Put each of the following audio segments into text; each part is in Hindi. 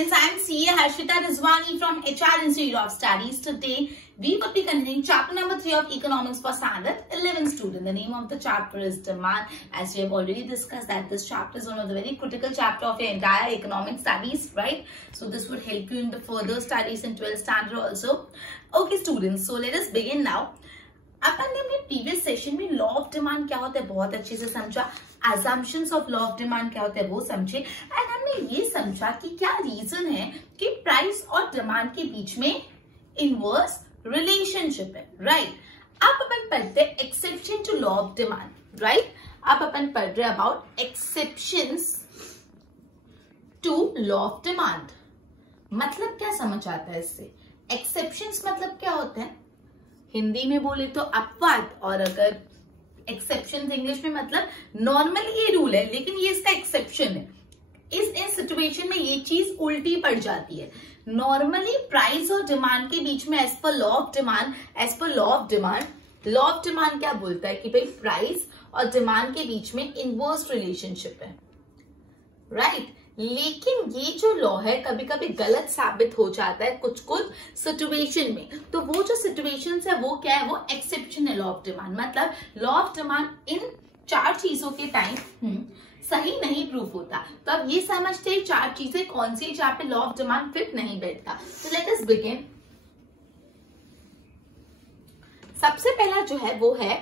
students, I am CA Harshita Rizwani from HR Institute of Studies. Today, we will be continuing chapter number 3 of Economics for Standard 11 student. The name of the chapter is Demand. As we have already discussed that this chapter is one of the very critical chapter of your entire economic studies, right? So this would help you in the further studies in 12th standard also. Okay students, so let us begin now. अपन ने अपने प्रीवियस सेशन में लॉ ऑफ डिमांड क्या होता है बहुत अच्छे से समझा, assumptions of law of demand क्या होता है वो समझे, एंड हमने ये समझा कि क्या रीजन है कि प्राइस और डिमांड के बीच में इनवर्स रिलेशनशिप है, राइट? अब अपन पढ़ते हैं exception to law of demand, right? अब अपन पढ़ रहे हैं about exceptions to law of demand. मतलब क्या समझ आता है इससे? एक्सेप्शंस मतलब क्या होता है? हिंदी में बोले तो अपवाद, और अगर एक्सेप्शन इंग्लिश में मतलब नॉर्मली ये रूल है लेकिन ये इसका एक्सेप्शन है. इस सिचुएशन में ये चीज उल्टी पड़ जाती है. नॉर्मली प्राइस और डिमांड के बीच में as per law of demand क्या बोलता है कि भाई प्राइस और डिमांड के बीच में इनवर्स रिलेशनशिप है, राइट? लेकिन ये जो लॉ है कभी कभी गलत साबित हो जाता है कुछ सिचुएशन में. तो वो जो सिचुएशंस है वो क्या है? वो एक्सेप्शन है लॉ ऑफ डिमांड. मतलब लॉ ऑफ डिमांड इन चार चीजों के टाइम सही नहीं प्रूफ होता. तो अब ये समझते हैं चार चीजें कौन सी जहाँ पे लॉ ऑफ डिमांड फिट नहीं बैठता. तो लेट अस बिगिन. सबसे पहला जो है वो है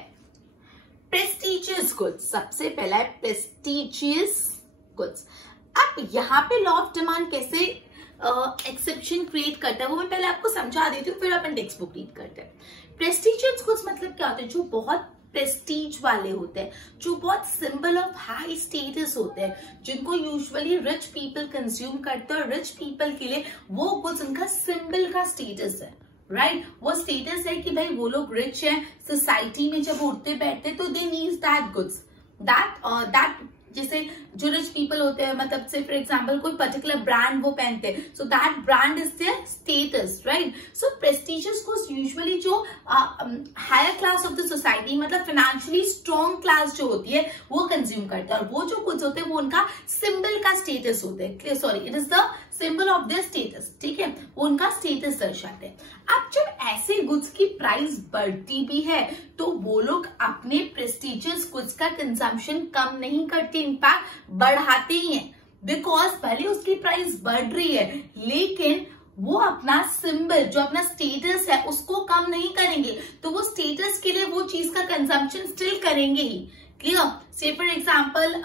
प्रेस्टिजियस गुड्स. सबसे पहला है प्रेस्टिजियस गुड्स. अब यहाँ पे लॉ ऑफ डिमांड कैसे एक्सेप्शन क्रिएट करता है वो मैं पहले आपको समझा देती हूँ, फिर अपन टेक्स्ट बुक रीड करते हैं. प्रेस्टिजियस गुड्स मतलब क्या होता है? जो बहुत प्रेस्टीज वाले होते हैं, जो बहुत सिंबल ऑफ हाई स्टेटस होते हैं, जिनको यूजुअली रिच पीपल कंज्यूम करते हैं. और रिच पीपल के लिए वो गुड्स उनका सिंबल का स्टेटस है, राइट? वो स्टेटस है कि भाई वो लोग रिच हैं. सोसाइटी में जब उठते बैठते तो they needs that goods, that जैसे जो रिच पीपल होते हैं, मतलब से फॉर एग्जांपल कोई पर्टिकुलर ब्रांड वो पहनते हैं, so that brand is their status, right? So prestigious goods usually जो higher class of the society, मतलब फाइनेंशियली स्ट्रॉन्ग क्लास जो होती है वो कंज्यूम करता है. और वो जो गुड्स होते हैं वो उनका सिंबल का स्टेटस होते हैं. Sorry, it is the symbol of their status, ठीक है? वो उनका स्टेटस दर्शाते हैं. अब जब ऐसे गुड्स की प्राइस बढ़ती भी है तो वो लोग अपने प्रेस्टिजियस गुड्स का कंजम्पशन कम नहीं करते, इनफैक्ट बढ़ाते ही हैं. बिकॉज भले उसकी प्राइस बढ़ रही है लेकिन वो अपना सिंबल, जो अपना स्टेटस है उसको कम नहीं करेंगे. तो वो स्टेटस के लिए वो चीज का कंजम्पशन स्टिल करेंगे ही. क्लियर? से फॉर एग्जाम्पल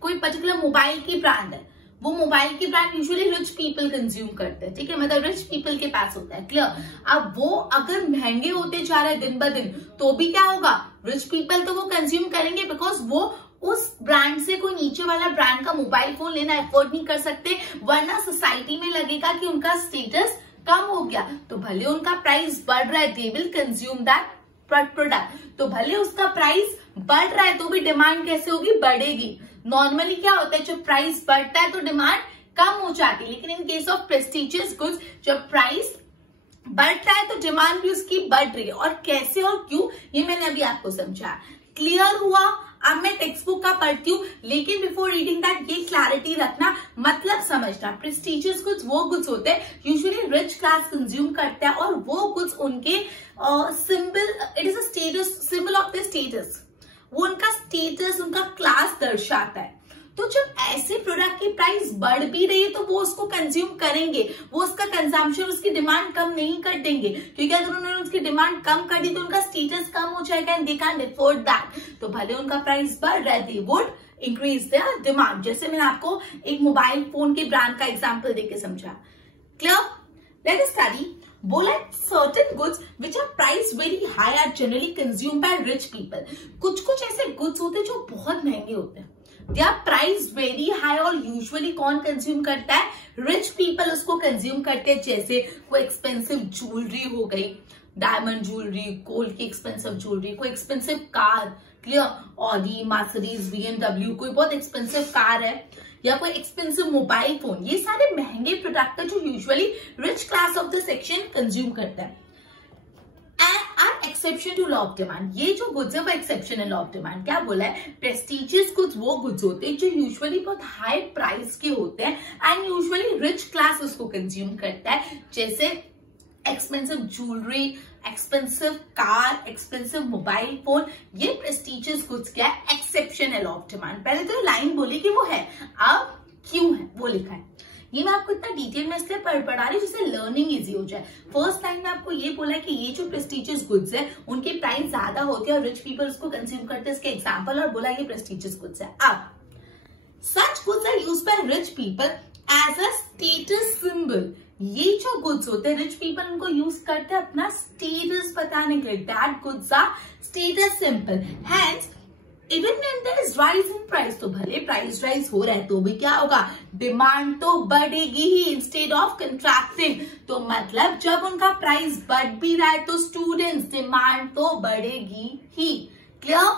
कोई पर्टिकुलर मोबाइल की ब्रांड है, वो मोबाइल की brand usually rich people consume करते हैं, ठीक है? मतलब रिच पीपल के पास होता है. क्लियर? अब वो अगर महंगे होते जा रहे हैं दिन ब दिन तो भी क्या होगा? रिच पीपल तो वो कंज्यूम करेंगे बिकॉज वो उस ब्रांड से कोई नीचे वाला ब्रांड का मोबाइल फोन लेना अफोर्ड नहीं कर सकते, वरना सोसाइटी में लगेगा कि उनका स्टेटस कम हो गया. तो भले उनका प्राइस बढ़ रहा है, they will consume that product. तो भले उसका प्राइस बढ़ रहा है तो भी डिमांड कैसे होगी? बढ़ेगी. नॉर्मली क्या होता है? जब प्राइस बढ़ता है तो डिमांड कम हो जाती है, लेकिन in case of prestigious goods जब प्राइस बढ़ता है तो डिमांड भी उसकी बढ़ रही है. और कैसे और क्यों ये मैंने अभी आपको समझा. क्लियर हुआ? अब मैं टेक्स्ट बुक का पढ़ती हूँ, लेकिन बिफोर रीडिंग दैट ये क्लैरिटी रखना, मतलब समझना. प्रेस्टिजियस गुड्स वो गुड्स होते हैं यूजुअली रिच क्लास कंज्यूम करता है, और वो गुड्स उनके symbol, it is a status, symbol of the status. वो उनका स्टेटस, उनका क्लास दर्शाता है. तो जब ऐसे प्रोडक्ट की प्राइस बढ़ भी रही है तो वो उसको कंज्यूम करेंगे, वो उसका कंजम्पशन, उसकी डिमांड कम नहीं कर देंगे, क्योंकि अगर उन्होंने उसकी डिमांड कम कर दी तो उनका स्टेटस कम हो जाएगा and they can't afford that. तो भले उनका प्राइस बढ़ रहा है, they would increase their demand. जैसे मैंने आपको एक मोबाइल फोन के ब्रांड का एग्जाम्पल देके समझा. क्लियर? Let us study. बोला certain goods which are priced very high are generally consumed by rich people. कुछ ऐसे गुड्स होते हैं जो बहुत महंगे होते हैं. They are priced very high और यूजुअली कौन कंज्यूम करता है? रिच पीपल उसको कंज्यूम करते हैं. जैसे कोई एक्सपेंसिव ज्वेलरी हो गई, डायमंड ज्वेलरी, गोल्ड की एक्सपेंसिव ज्वेलरी, कोई expensive car. Clear? Audi, Mercedes, BMW, कोई बहुत एक्सपेंसिव कार है, या कोई एक्सपेंसिव मोबाइल फोन. ये सारे महंगे प्रोडक्ट है जो usually rich class of the section consume करता है. Exception to law of demand, ये जो गुड्स है वो एक्सेप्शन है लॉ ऑफ डिमांड। क्या बोला है, प्रेस्टिजियस गुड्स वो गुड्स होते हैं जो यूजुअली बहुत हाई प्राइस के होते हैं एंड यूजुअली रिच क्लास उसको कंज्यूम करता है, जैसे expensive jewellery, expensive car, expensive mobile phone. ये प्रेस्टिजियस गुड्स क्या है, एक्सेप्शन है लॉ ऑफ डिमांड। पहले तो लाइन बोली कि वो है, अब क्यों है वो लिखा है। ये मैं आपको इतना डिटेल में इसलिए पढ़ा रही हूँ जिससे लर्निंग इजी हो जाए। फर्स्ट लाइन में आपको ये बोला है कि ये जो प्रेस्टिजियस गुड्स है उनकी प्राइस ज्यादा होती है और रिच पीपल उसको कंज्यूम करते हैं, इसके एग्जांपल, और बोला ये प्रेस्टिजियस गुड्स है। अब such goods are used by rich people as a status symbol. ये जो गुड्स होते हैं रिच पीपल उनको यूज करते हैं अपना स्टेटस बताने के लिए। That goods are status symbol, hence even when there is rise in price, तो भले प्राइस राइज हो रहा है तो भी क्या होगा, डिमांड तो बढ़ेगी ही इंस्टेड ऑफ कंट्रैक्टिंग। तो मतलब जब उनका प्राइस बढ़ भी रहा है तो स्टूडेंट्स डिमांड तो बढ़ेगी ही। Clear?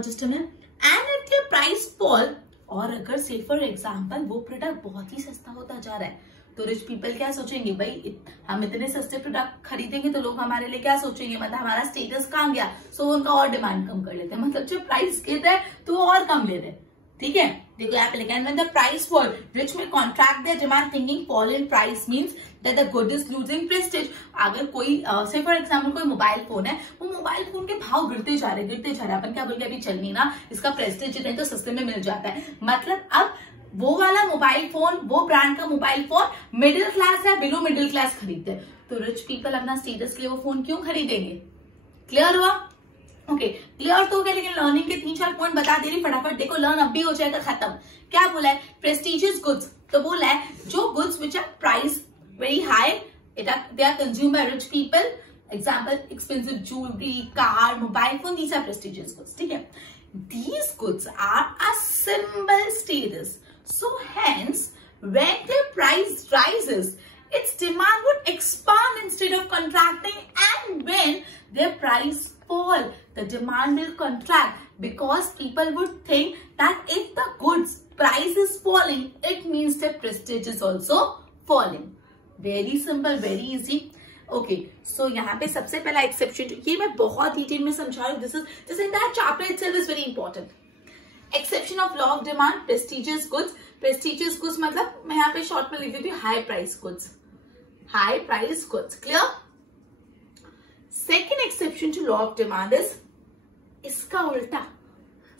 Just a minute. And if the price fall, और अगर से फॉर एग्जाम्पल वो प्रोडक्ट बहुत ही सस्ता होता जा रहा है तो रिच पीपल क्या सोचेंगे, भाई हम इतने सस्ते प्रोडक्ट खरीदेंगे तो लोग हमारे लिए क्या सोचेंगे, मतलब हमारा स्टेटस कहाँ गया, सो उनका और डिमांड कम कर लेते हैं। मतलब जब प्राइस गिर रहा है तो वो और कम ले रहे हैं। ठीक है, देखो यहाँ पे लिखा है when the price fall rich men contract their demand thinking fall in price means that the good is losing prestige. अगर कोई से फॉर एग्जांपल कोई मोबाइल फोन है, वो मोबाइल फोन के भाव गिरते जा रहे हैं, अपन क्या बोल के अभी चल नहीं ना, इसका प्रेस्टीज तो सस्ते में मिल जाता है। मतलब अब वो वाला मोबाइल फोन, वो ब्रांड का मोबाइल फोन मिडिल क्लास या बिलो मिडिल क्लास खरीदते हैं, तो रिच पीपल अपना स्टेटस के लिए वो फोन क्यों खरीदेंगे। क्लियर हुआ? ओके, क्लियर तो हो गया, लेकिन लर्निंग के 3-4 पॉइंट बता दे रही फटाफट। देखो लर्न अब भी हो जाएगा खत्म। क्या बोला है, प्रेस्टिजियस गुड्स, तो बोला है जो goods which are price very high, they are consume by rich people, example expensive jewellery, car, mobile phone, these are prestigious goods. ठीक है, these goods are a symbol status, so hence when the price rises its demand would expand instead of contracting, and when their price fall the demand will contract because people would think that if the goods price is falling it means the prestige is also falling. Very simple, very easy. Okay, so यहाँ पे सबसे पहला एक्सेप्शन, ये मैं बहुत डिटेल में समझा रही हूँ, this entire chapter itself is very important. Exception of law of demand, prestigious goods. Prestigious goods मतलब मैं यहाँ पे शॉर्ट में लिख देती हूँ high price goods, high price goods. Clear? Second exception to law of demand is इसका उल्टा,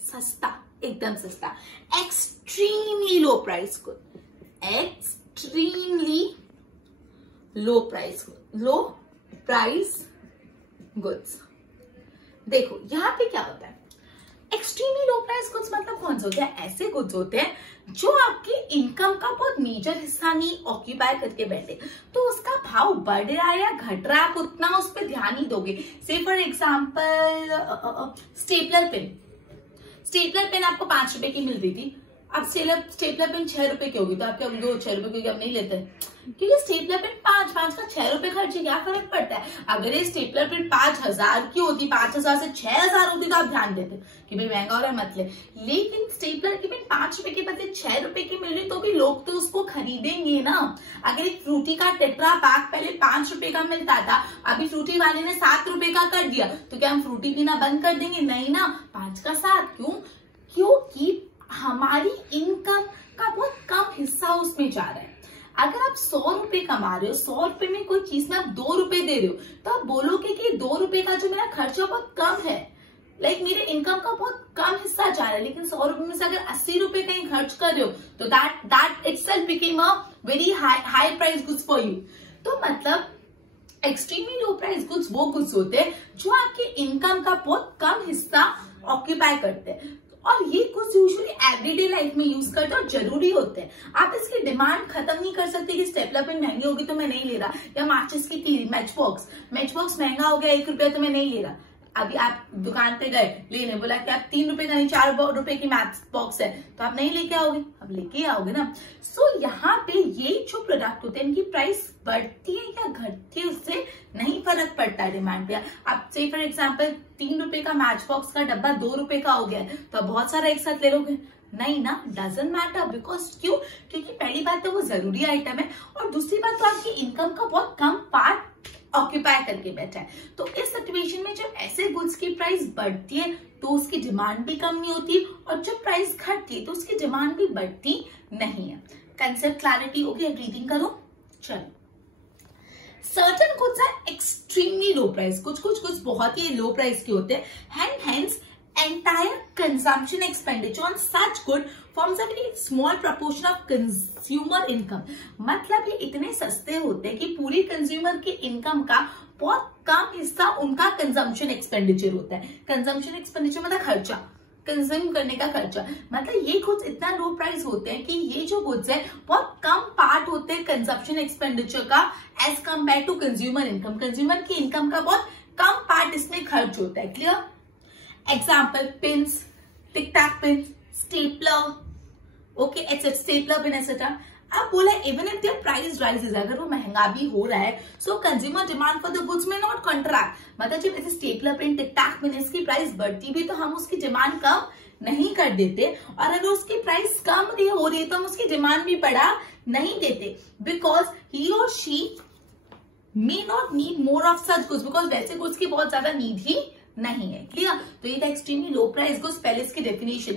सस्ता, एकदम सस्ता, extremely low price good, extremely low price goods. देखो यहाँ पे क्या होता है, एक्सट्रीमली लो प्राइस गुड्स मतलब कौन से होते हैं, ऐसे गुड्स होते हैं जो आपकी इनकम का बहुत मेजर हिस्सा नहीं ऑक्यूपाई करके बैठे, तो उसका भाव बढ़ रहा है या घट रहा है आप उतना उस पर ध्यान नहीं दोगे। से फॉर एग्जाम्पल स्टेपलर पेन आपको 5 रुपए की मिल रही थी, अब स्टेपलर पेन 6 रुपए की होगी, तो आप क्या बोलोगे 6 रुपए की अब नहीं लेते, क्योंकि स्टेपलर पेन 5 का 6 रुपए खर्चे क्या फर्क पड़ता है। अगर ये स्टेपलर पेन 5000 की होती, 5000 से 6000 होती, तो आप ध्यान देते कि भाई महंगा हो रहा है मत ले। लेकिन स्टेपलर की पेन 5 रुपए के बदले 6 रुपए की मिल रही, तो भी लोग तो उसको खरीदेंगे ना। अगर एक फ्रूटी का टेट्रा पैक पहले 5 रुपए का मिलता था, अभी फ्रूटी वाले ने 7 रुपए का कर दिया, तो क्या हम फ्रूटी पीना बंद कर देंगे? नहीं ना, 5 का 7। क्यों? क्योंकि हमारी इनकम का बहुत कम हिस्सा उसमें जा रहा है। अगर आप 100 रुपए कमा रहे हो, 100 रुपए में कोई चीज में आप 2 रुपए दे रहे हो, तो आप बोलोगे कि 2 रुपए का जो मेरा खर्चा बहुत कम है, लाइक मेरे इनकम का बहुत कम हिस्सा जा रहा है। लेकिन 100 रुपए में से अगर 80 रुपए कहीं खर्च कर रहे हो, तो that itself became a very high price goods for you. तो मतलब एक्सट्रीमली लो प्राइस गुड्स वो गुड्स होते हैं जो आपके इनकम का बहुत कम हिस्सा ऑक्यूपाई करते हैं, और ये कुछ यूजुअली एवरीडे लाइफ में यूज करते हैं और जरूरी होते हैं। आप इसकी डिमांड खत्म नहीं कर सकते कि स्टेपलर पेन महंगी होगी तो मैं नहीं ले रहा, या माचिस की तीली, मैच बॉक्स महंगा हो गया 1 रुपया तो मैं नहीं ले रहा। अभी आप दुकान पे गए लेने, बोला कि आप 3 रुपए का नहीं 4 रुपए की मैच बॉक्स है, तो आप नहीं लेके आओगे, अब लेके आओगे ना। सो यहाँ पे ये जो प्रोडक्ट होते हैं इनकी प्राइस बढ़ती है या घटती है उससे नहीं फर्क पड़ता है डिमांड पे। आप से फॉर एग्जाम्पल 3 रुपए का मैच बॉक्स का डब्बा 2 रुपए का हो गया है, तो आप बहुत सारा एक साथ ले लोगे? नहीं ना, डजंट मैटर। बिकॉज क्यों? क्योंकि पहली बात तो वो जरूरी आइटम है, और दूसरी बात तो आपकी इनकम का बहुत कम पार्ट ऑक्यूपाई करके बैठा है। तो इस सिचुएशन में जब ऐसे गुड्स की प्राइस बढ़ती है तो उसकी डिमांड भी कम नहीं होती, और जब प्राइस घटती है तो उसकी डिमांड भी बढ़ती नहीं है। Concept clarity? ओके, रीडिंग करो। चलो, certain goods are extremely low price, कुछ गुड्स बहुत ही लो प्राइस के होते हैं, and hence entire consumption expenditure on such good forms a very small proportion of consumer income। मतलब ये इतने सस्ते होते हैं कि पूरी कंज्यूमर की इनकम का बहुत कम हिस्सा उनका कंजम्पशन एक्सपेंडिचर होता है। कंजम्पशन एक्सपेंडिचर मतलब खर्चा, कंज्यूम करने का खर्चा। मतलब ये गुड्स इतना लो प्राइस होते हैं कि ये जो गुड्स है बहुत कम पार्ट होते हैं कंजम्पशन एक्सपेंडिचर का as compare to consumer income. Consumer की इनकम का बहुत कम पार्ट इसमें खर्च होता है। Clear? Example, pins, tick tack pin, stapler, okay, etcetera, stapler pin etcetera. अब बोला even if their price rises, अगर वो महंगा भी हो रहा है, so consumer demand for the goods may not contract. मतलब जब ऐसे stapler pin, tick tack pin इसकी प्राइस बढ़ती भी तो हम उसकी डिमांड कम नहीं कर देते, और अगर उसकी प्राइस कम नहीं हो रही है तो हम उसकी डिमांड भी बढ़ा नहीं देते, बिकॉज ही और she may not need more of such goods, because वैसे गुड्स की बहुत ज्यादा नीड ही नहीं है। क्लियर? तो ये था एक्सट्रीमली लो प्राइस गुड्स। पहले इसकी डेफिनेशन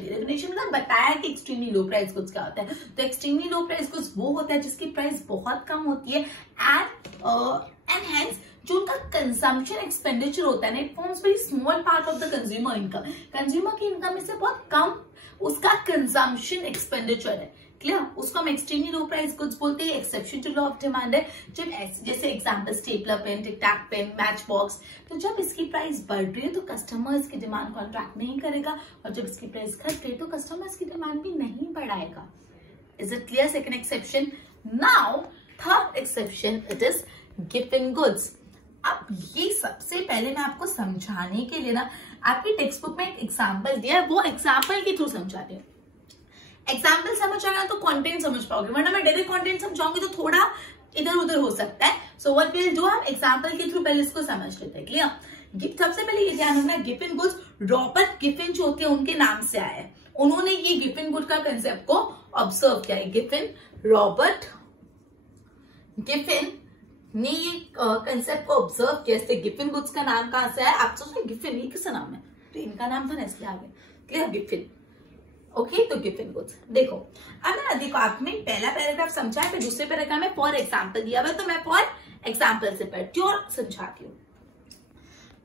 मतलब बताया कि एक्सट्रीमली लो प्राइस गुड्स क्या होता है। तो एक्सट्रीमली लो प्राइस गुड्स वो होता है जिसकी प्राइस बहुत कम होती है, एंड हेंस जो उनका कंजम्पशन एक्सपेंडिचर होता है, it forms very small part of the consumer income. Consumer की इनकम में से बहुत कम उसका कंजम्पशन एक्सपेंडिचर है। क्लियर? उसको हम एक्सट्रीमली लो प्राइस गुड्स बोलते हैं। Exception to law of demand है जब जैसे example stapler pen, tic tac pen, match box, तो जब इसकी प्राइस बढ़ रही है तो कस्टमर इसकी डिमांड कॉन्ट्रैक्ट नहीं करेगा, और जब इसकी प्राइस घट रही है तो कस्टमर इसकी डिमांड भी नहीं बढ़ाएगा। Is it clear? Second exception. Now third exception, it is given goods. अब ये सबसे पहले मैं आपको समझाने के लिए ना आपकी टेक्स्ट बुक में एक एग्जाम्पल दिया है, वो एग्जाम्पल के थ्रू समझाते हैं। एग्जाम्पल समझ आएगा तो कंटेंट समझ पाओगे, वरना मैं डायरेक्ट कंटेंट समझाऊंगी तो थोड़ा इधर उधर हो सकता है। So what we will do, हम एग्जाम्पल के थ्रू पहले इसको समझ लेते हैं। क्लियर? सबसे पहले ये ध्यान रखना, गिवन गुड्स रॉबर्ट गिफिन जो होते हैं उनके नाम से आया है। उन्होंने ये गिफिन गुड का कंसेप्ट को ऑब्जर्व किया है। गिफिन, रॉबर्ट गिफिन ने ये कंसेप्ट को ऑब्जर्व किया। इससे गिफिन गुड्स का नाम कहां से आया? आप सोचते गिफिन ये किसका नाम है, तो इनका नाम था ना इसलिए आ गया। क्लियर? गिफिन। ओके, तो गिवन गुड्स देखो। अब ना देखो, आपने पहला पैराग्राफ समझा है, फिर दूसरे पैराग्राफ में फॉर एग्जाम्पल दिया हुआ है, तो मैं फॉर एग्जाम्पल से पढ़ती हूँ और समझाती हूँ।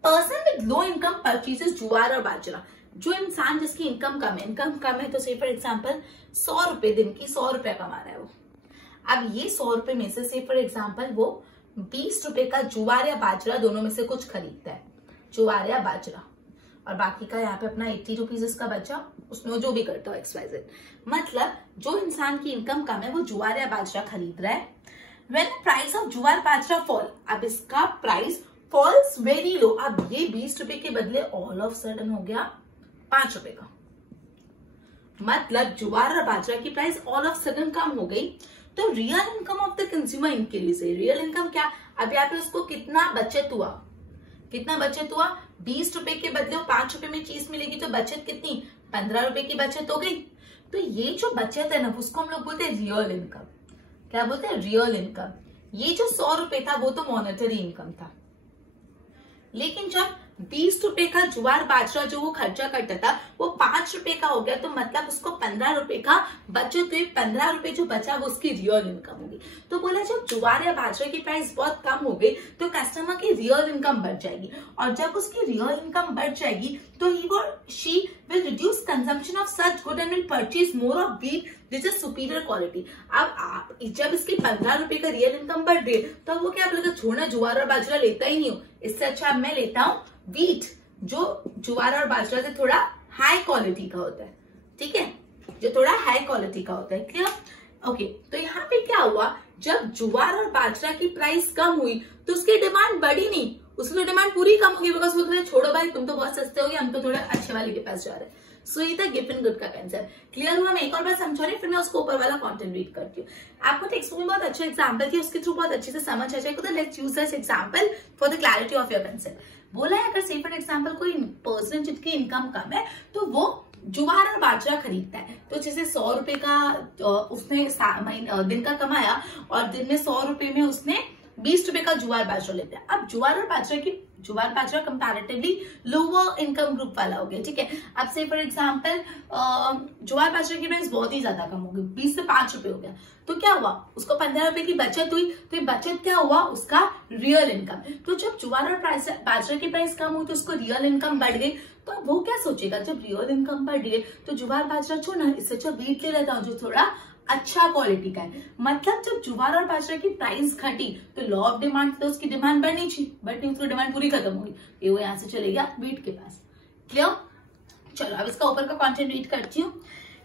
Person with low income purchases jowar और बाजरा। जो इंसान जिसकी इनकम कम है तो से फॉर एग्जाम्पल 100 रुपए दिन की 100 रुपया कमा रहा है वो। अब ये 100 रुपए में से फॉर एग्जाम्पल वो 20 रुपए का ज्वार या बाजरा दोनों में से कुछ खरीदता है, ज्वार या बाजरा, और बाकी का यहाँ पे अपना 80 रुपीज इसका बचा, उसमें वो जो भी करता हो XYZ। मतलब जो इंसान की इनकम कम है वो ज्वार या बाजरा खरीद रहा है। When the price of jowar bajra fall, अब इसका प्राइस फॉल्स वेरी लो। अब ये 20 रुपए के बदले ऑल ऑफ सडन हो गया 5 रुपए का। मतलब ज्वार और बाजरा की प्राइस ऑल ऑफ सडन कम हो गई, तो real income of the consumer increase है। रियल इनकम क्या? अब यहाँ पे उसको कितना बचत हुआ? 20 रुपए के बदले 5 रुपए में चीज मिलेगी, तो बचत कितनी? 15 रुपए की बचत हो गई। तो ये जो बचत है ना उसको हम लोग बोलते हैं रियल इनकम। क्या बोलते हैं? Real income. ये जो 100 रुपए था वो तो मॉनेटरी इनकम था, लेकिन जब 20 रुपए का ज्वार बाजरा जो वो खर्चा करता था वो 5 रुपए का हो गया, तो मतलब उसको 15 रुपए का बचत हुई। 15 रुपए जो बचा वो उसकी रियल इनकम होगी। तो बोला जब ज्वार या बाजरा की प्राइस बहुत कम हो गई तो कस्टमर की रियल इनकम बढ़ जाएगी, और जब उसकी रियल इनकम बढ़ जाएगी तो ही और she will reduce consumption of such good and will purchase more of wheat which is superior quality. अब आप जब इसकी 15 रुपए का रियल इनकम बढ़ रही है तो वो क्या बोलेगा, छोड़ना ज्वार और बाजरा लेता ही नहीं हूँ, इससे अच्छा मैं लेता हूँ व्हीट जो ज्वार और बाजरा से थोड़ा हाई क्वालिटी का होता है। ठीक है, जो थोड़ा हाई क्वालिटी का होता है। क्लियर? ओके, तो यहाँ पे क्या हुआ, जब ज्वार और बाजरा की प्राइस कम हुई तो उसकी डिमांड बढ़ी नहीं, उसकी तो डिमांड पूरी कम होगी, बिकॉज बोलते हैं छोड़ो भाई तुम तो बहुत सस्ते हो गए, हम तो थोड़े अच्छे वाले के पास जा रहे हैं। सो ये था गिवन गुड का कंसेप्ट। क्लियर हुआ? मैं एक और बार समझा रही, फिर मैं उसको ऊपर वाला कंटेंट रीड करती हूँ। आपको टेक्स्ट बुक में बहुत अच्छा एग्जाम्पल किया, उसके थ्रू बहुत अच्छे से समझ आ जाएगा। तो let's use this example for the clarity of your concept. बोला है अगर से फॉर एग्जाम्पल कोई पर्सन जिसकी इनकम कम है तो वो ज्वार और बाजरा खरीदता है। तो जैसे 100 रुपए का उसने दिन का कमाया और दिन में 100 रुपए में उसने 20 रुपए का ज्वार बाजरा लेते हैं। अब ज्वार बाजरा कंपैरेटिवली लोअर इनकम ग्रुप वाला हो गया, ठीक है। अब से फॉर एग्जांपल ज्वार बाजरा की प्राइस बहुत ही ज्यादा कम हो गई, 20 से 5 रुपए हो गया, तो क्या हुआ, उसको 15 रुपए की बचत हुई, तो ये बचत क्या हुआ, उसका रियल इनकम। तो जब ज्वार और बाजरा की प्राइस कम हुई तो उसको रियल इनकम बढ़ गई, तो वो क्या सोचेगा, जब रियल इनकम बढ़ गई तो ज्वार बाजरा छोड़ना, इससे अच्छा व्हीट ले लेता हूँ जो थोड़ा अच्छा क्वालिटी का है। मतलब जब ज्वार और बाजरा की प्राइस घटी तो लॉ ऑफ डिमांड, तो उसकी डिमांड बढ़नी चाहिए, बट नहीं, उसकी डिमांड पूरी खत्म होगी, ये वो यहाँ से चले गया व्हीट के पास। क्लियर? चलो अब इसका ऊपर का कंटेंट रीड करती हूँ।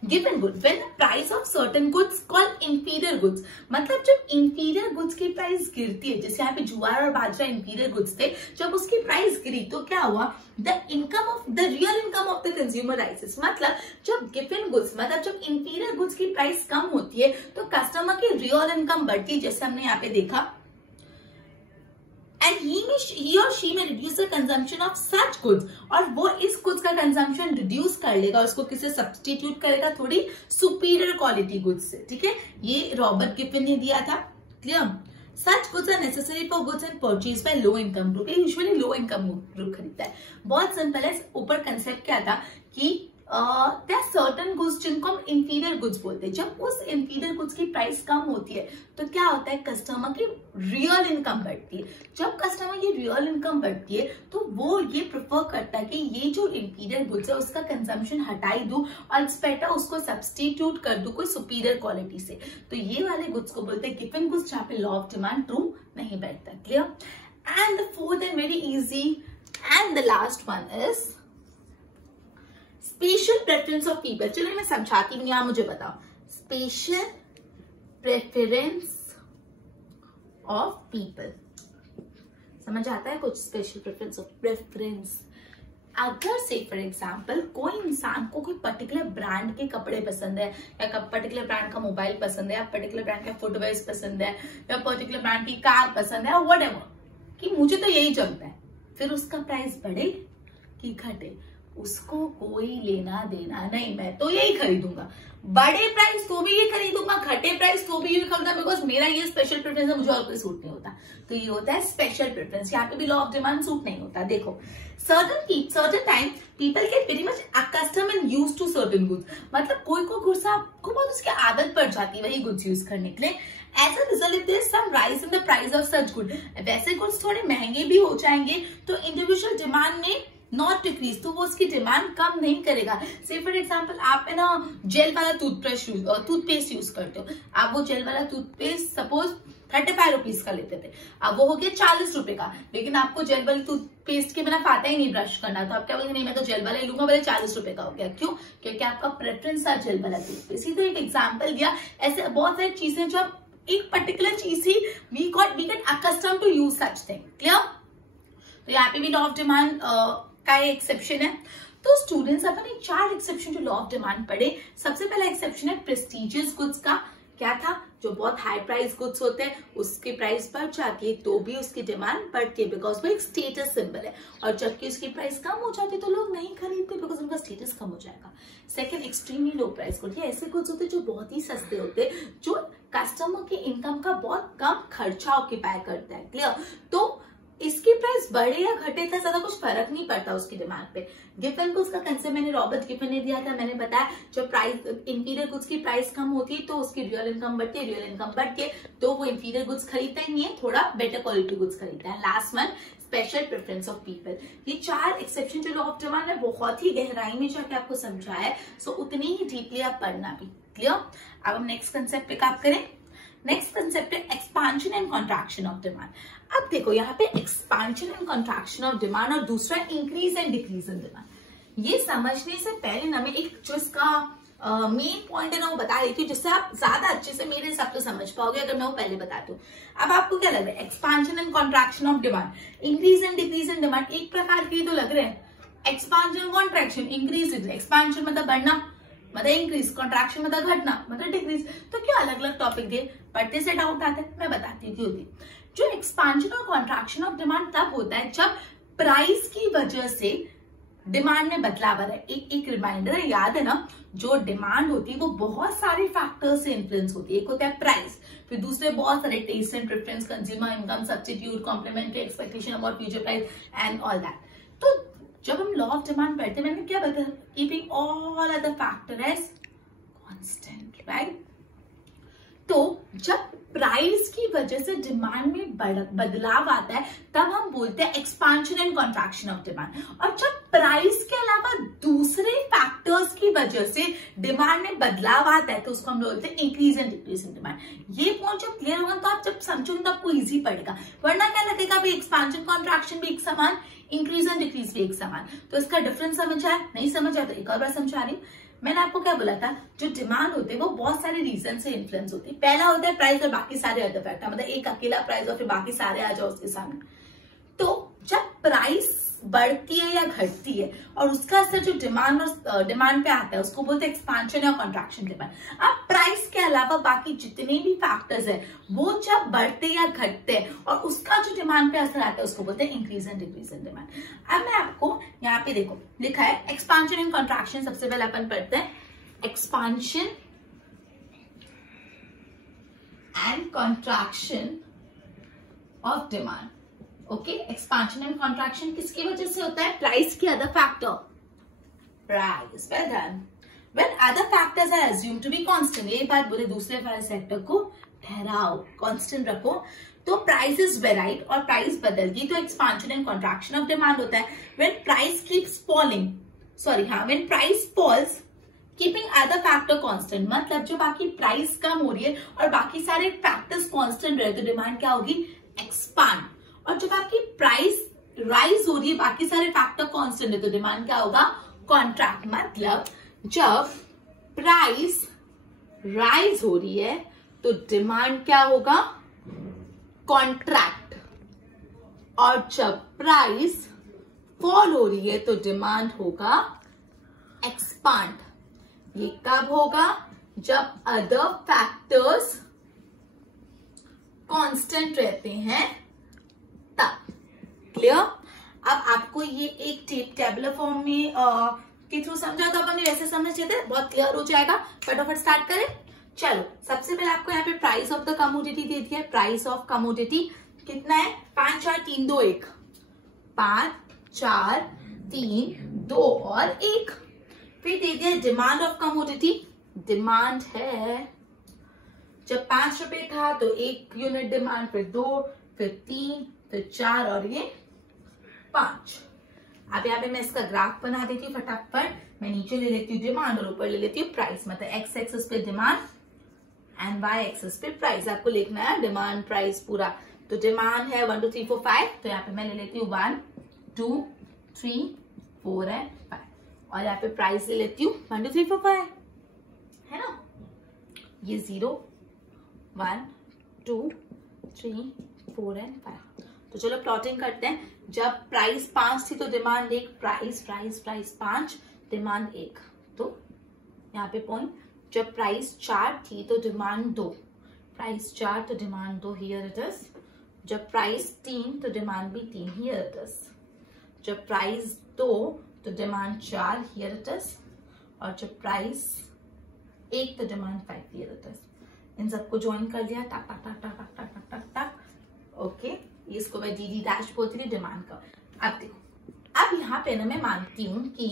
Given good, when the price of certain goods called inferior goods, मतलब जब inferior goods की प्राइस गिरती है, जैसे यहाँ पे ज्वार और बाजरा inferior goods थे, जब उसकी प्राइस गिरी तो क्या हुआ, the real income of the consumer rises। मतलब जब given goods, मतलब जब inferior goods की प्राइस कम होती है तो कस्टमर की रियल इनकम बढ़ती है, जैसे हमने यहाँ पे देखा। And he or she may reduce the consumption of such goods, और वो इस गुड्स का कंजम्पशन रिड्यूस कर लेगा, उसको किससे सब्स्टिट्यूट करेगा, थोड़ी सुपीरियर क्वालिटी गुड्स से, ठीक है। ये रॉबर्ट गिफिन ने दिया था। Clear? Such goods are necessary for goods and purchased by low income group। ये यूजुअली लो इनकम ग्रुप खरीदता है। बहुत सिंपल है। ऊपर कंसेप्ट क्या था कि there are certain goods जिनको हम इंफीरियर गुड्स बोलते हैं। जब उस इंफीरियर गुड्स की प्राइस कम होती है तो क्या होता है, कस्टमर की रियल इनकम बढ़ती है। जब कस्टमर की रियल इनकम बढ़ती है तो वो ये प्रेफर करता है कि ये जो इंफीरियर गुड्स है उसका कंजम्पशन हटाई दूं और इट्स बेटर उसको सब्स्टिट्यूट कर दूं कोई सुपीरियर क्वालिटी से। तो ये वाले गुड्स को बोलते हैं गिवन गुड्स, जहाँ पे लॉ ऑफ डिमांड ट्रू नहीं बैठता। Clear? And the fourth and very easy and the last one is special preference of people. चलो मैं समझाती हूँ, यहां मुझे बताओ। स्पेशल प्रेफरेंस ऑफ पीपल, समझ आता है कुछ? स्पेशल प्रेफरेंस ऑफ प्रेफरेंस, अगर से फॉर एग्जाम्पल कोई इंसान को कोई पर्टिकुलर ब्रांड के कपड़े पसंद है, या पर्टिकुलर ब्रांड का मोबाइल पसंद है, या पर्टिकुलर ब्रांड का फुटवेयर पसंद है, या पर्टिकुलर ब्रांड की कार पसंद है, व्हाटएवर, कि मुझे तो यही जमता है, फिर उसका प्राइस बढ़े कि घटे, उसको कोई लेना देना नहीं, मैं तो यही खरीदूंगा। बड़े प्राइस तो भी ये खरीदूंगा, घटे प्राइस तो भी ये खरीदूंगा, बिकॉज मेरा ये स्पेशल प्रेफरेंस है, मुझे और कोई सूट नहीं होता। तो ये होता है स्पेशल प्रेफरेंस। यहाँ पे भी लॉ ऑफ डिमांड सूट नहीं होता। देखो, certain time people get very much accustomed and used to certain goods। मतलब कोई को गुड्स आपको बहुत उसकी आदत पड़ जाती है वही गुड्स यूज करने के लिए। As a result, if there is some rise in the price of such good, वैसे गुड्स थोड़े महंगे भी हो जाएंगे तो इंडिविजुअल डिमांड में नॉट डिक्रीज, तो वो उसकी डिमांड कम नहीं करेगा। से फॉर एग्जाम्पल आप है ना जेल वाला टूथपेस्ट यूज करते हो, आप वो जेल वाला टूथपेस्ट सपोज 35 रुपीज का लेते थे, अब वो हो गया 40 रुपए का, लेकिन आपको जेल वाले टूथपेस्ट के बिना आता ही नहीं ब्रश करना, तो आप क्या बोलेंगे, नहीं मैं तो जेल वाला लूंगा, बोले 40 रुपए का हो गया। क्यों? क्योंकि आपका प्रेफरेंस था जेल वाला टूथपेस्ट। तो एक एग्जाम्पल दिया। ऐसे बहुत सारी चीजें जब एक पर्टिकुलर चीज ही we get accustom to use such thing. Clear? तो यहाँ पे भी लॉ ऑफ डिमांड का एक्सेप्शन है। तो स्टूडेंट्स अपन एक 4 एक्सेप्शन जो लॉ ऑफ डिमांड पढ़े। सबसे पहला एक्सेप्शन है प्रेस्टिजियस गुड्स का। क्या था? जो बहुत हाई प्राइस गुड्स होते हैं उसकी प्राइस बढ़ जाती है तो भी उसकी डिमांड बढ़ती है, बिकॉज वो एक स्टेटस सिंबल है, और जबकि उसकी प्राइस कम हो जाती है तो लोग नहीं खरीदते बिकॉज उनका स्टेटस कम हो जाएगा। Second, extremely low price goods. ये ऐसे गुड्स होते हैं जो बहुत ही सस्ते होते हैं, जो कस्टमर के इनकम का बहुत कम खर्चा ऑक्यूपाई करता है। क्लियर? तो इसकी प्राइस बढ़े या घटे था ज्यादा कुछ फर्क नहीं पड़ता उसकी डिमांड पे। गिफन गुड्स का कंसेप्ट मैंने रॉबर्ट गिफन ने दिया था। मैंने बताया जब प्राइस इंफीरियर गुड्स की प्राइस कम होती है तो उसकी रियल इनकम बढ़ती है, रियल इनकम बढ़ती है तो वो इंफीरियर गुड्स खरीदता ही नहीं है, थोड़ा बेटर क्वालिटी गुड्स खरीदता है। Last one, special preference of people. ये 4 एक्सेप्शन जो लॉ ऑफ डिमांड ने बहुत ही गहराई में जाके आपको समझाया है, सो उतनी ही डीपली आप पढ़ना भी। क्लियर? अब हम नेक्स्ट कंसेप्ट पे काम करें। नेक्स्ट कंसेप्ट है expansion and contraction of demand. अब देखो यहाँ पे expansion and contraction of demand और दूसरा increase and decrease in demand. ये समझने से पहले ना मैं एक जो इसका मेन पॉइंट है ना वो बता देती हूँ, जिससे आप ज्यादा अच्छे से मेरे हिसाब से समझ पाओगे अगर मैं वो पहले बताती हूँ। अब आपको क्या लग रहा है? Expansion and contraction of demand, increase and decrease in demand एक प्रकार के तो लग रहे हैं। एक्सपांशन कॉन्ट्रैक्शन, इंक्रीज एक्सपांशन मतलब बढ़ना मतलब इंक्रीज, कॉन्ट्रैक्शन मतलब घटना मतलब डिक्रीज। तो क्या अलग अलग टॉपिक दिए, पढ़ते से डाउट आता है, मैं बताती हूँ क्यों। जो एक्सपांशन और कॉन्ट्रैक्शन ऑफ डिमांड तब होता है जब प्राइस की वजह से डिमांड में बदलाव आ रहा है। एक रिमाइंडर है, याद है ना, जो डिमांड होती है वो बहुत सारे फैक्टर्स से इन्फ्लुएंस होती है। एक होता है प्राइस, फिर दूसरे बहुत सारे taste and preference, consumer income, substitute, complementary, expectation about future price and all that. तो जब हम लॉ ऑफ डिमांड पढ़ते हैं, मैंने क्या बताया, keeping all other factor as constant, right. तो जब प्राइस की वजह से डिमांड में बदलाव आता है तब हम बोलते हैं expansion and contraction of demand. और जब प्राइस के अलावा दूसरे फैक्टर्स की वजह से डिमांड में बदलाव आता है तो उसको हम बोलते हैं increase and decrease in demand. ये पॉइंट जब क्लियर होगा तो आप जब समझोगे तो आपको इजी पड़ेगा, वरना क्या लगेगा भाई एक्सपांशन कॉन्ट्रैक्शन भी एक समान, इंक्रीज एंड डिक्रीज भी एक समान। तो इसका डिफरेंस समझ आया? नहीं समझ आया तो एक और बार समझा रही हूँ। मैंने आपको क्या बोला था, जो डिमांड होते हैं वो बहुत सारे रीजन से इन्फ्लुएंस होती है। पहला होता है प्राइस और बाकी सारे अदर फैक्टर, मतलब एक अकेला प्राइस और फिर बाकी सारे आ जाओ उसके सामने। तो जब प्राइस बढ़ती है या घटती है और उसका असर जो डिमांड और डिमांड पे आता है उसको बोलते हैं एक्सपांशन या कॉन्ट्रैक्शन डिमांड। अब प्राइस के अलावा बाकी जितने भी फैक्टर्स है वो जब बढ़ते या घटते हैं और उसका जो डिमांड पे असर आता है उसको बोलते हैं increase and decrease in demand. अब मैं आपको यहाँ पे देखो लिखा है एक्सपांशन एंड कॉन्ट्रैक्शन। सबसे पहले अपन पढ़ते हैं expansion and contraction of demand. Okay, expansion and contraction किसकी वजह से होता है? प्राइस की other factor, price. Well done. When other factors are assumed to be constant, ये बात बोले दूसरे वाले सेक्टर को ठहराओ, कांस्टेंट रखो, तो प्राइस इज वेराइड और प्राइस बदलती तो expansion and contraction of demand होता है। When price keeps falling, when price falls keeping other factor constant, मतलब जो बाकी प्राइस कम हो रही है और बाकी सारे फैक्टर्स कांस्टेंट रहे तो डिमांड क्या होगी? एक्सपांड। और जब आपकी प्राइस राइज हो रही है बाकी सारे फैक्टर कांस्टेंट है तो डिमांड क्या होगा? कॉन्ट्रैक्ट। मतलब जब प्राइस राइज हो रही है तो डिमांड क्या होगा? कॉन्ट्रैक्ट। और जब प्राइस फॉल हो रही है तो डिमांड होगा एक्सपांड। ये कब होगा? जब अदर फैक्टर्स कांस्टेंट रहते हैं तब। क्लियर? अब आपको ये एक टेबुलर फॉर्म में के थ्रू समझा तो अपन वैसे समझ थे, बहुत क्लियर हो जाएगा। फटाफट स्टार्ट करें। चलो, सबसे पहले आपको यहाँ पे प्राइस ऑफ द कमोडिटी दे दिया है। प्राइस ऑफ कमोडिटी कितना है? 5 4 3 2 1। 5 4 3 2 और 1। फिर दे दिया डिमांड ऑफ कमोडिटी। डिमांड है जब 5 रुपए था तो 1 यूनिट डिमांड, फिर 2, फिर 3, फिर 4 और ये 5। अब यहाँ पे मैं इसका ग्राफ बना देती हूँ फटाफट। मैं नीचे ले लेती हूँ डिमांड और ऊपर ले लेती हूँ प्राइस, मतलब एक्स एक्सिस पे डिमांड एंड वाई एक्सिस पे प्राइस। आपको लिखना है डिमांड प्राइस पूरा। तो डिमांड है 1 2 3 4 5, तो यहाँ पे मैं ले लेती हूँ 1 2 3 4 एंड 5 और यहाँ पे प्राइस ले लेती हूँ 1 2 3 4 5, है ना? ये 0 1 2 3 4 एंड 5। तो चलो प्लॉटिंग करते हैं। जब प्राइस 5 थी तो demand 1, price price price 5, demand 1। तो यहाँ पे पॉइंट। जब प्राइस 4 थी तो डिमांड 2, प्राइस 4 तो डिमांड 2, हियर इट इज। जब प्राइस 3 तो डिमांड भी 3, हियर इट इज। जब प्राइस 2 तो डिमांड 4, हियर इट इज। और जब प्राइस 1 तो डिमांड 5, हियर इट इज। इन सबको ज्वाइन कर लिया, टक टक टक टक टक टक टक टक। ओके, इसको मैं डी डैश बोलती थी डिमांड का। अब देखो, अब यहाँ पे ना मैं मानती हूँ कि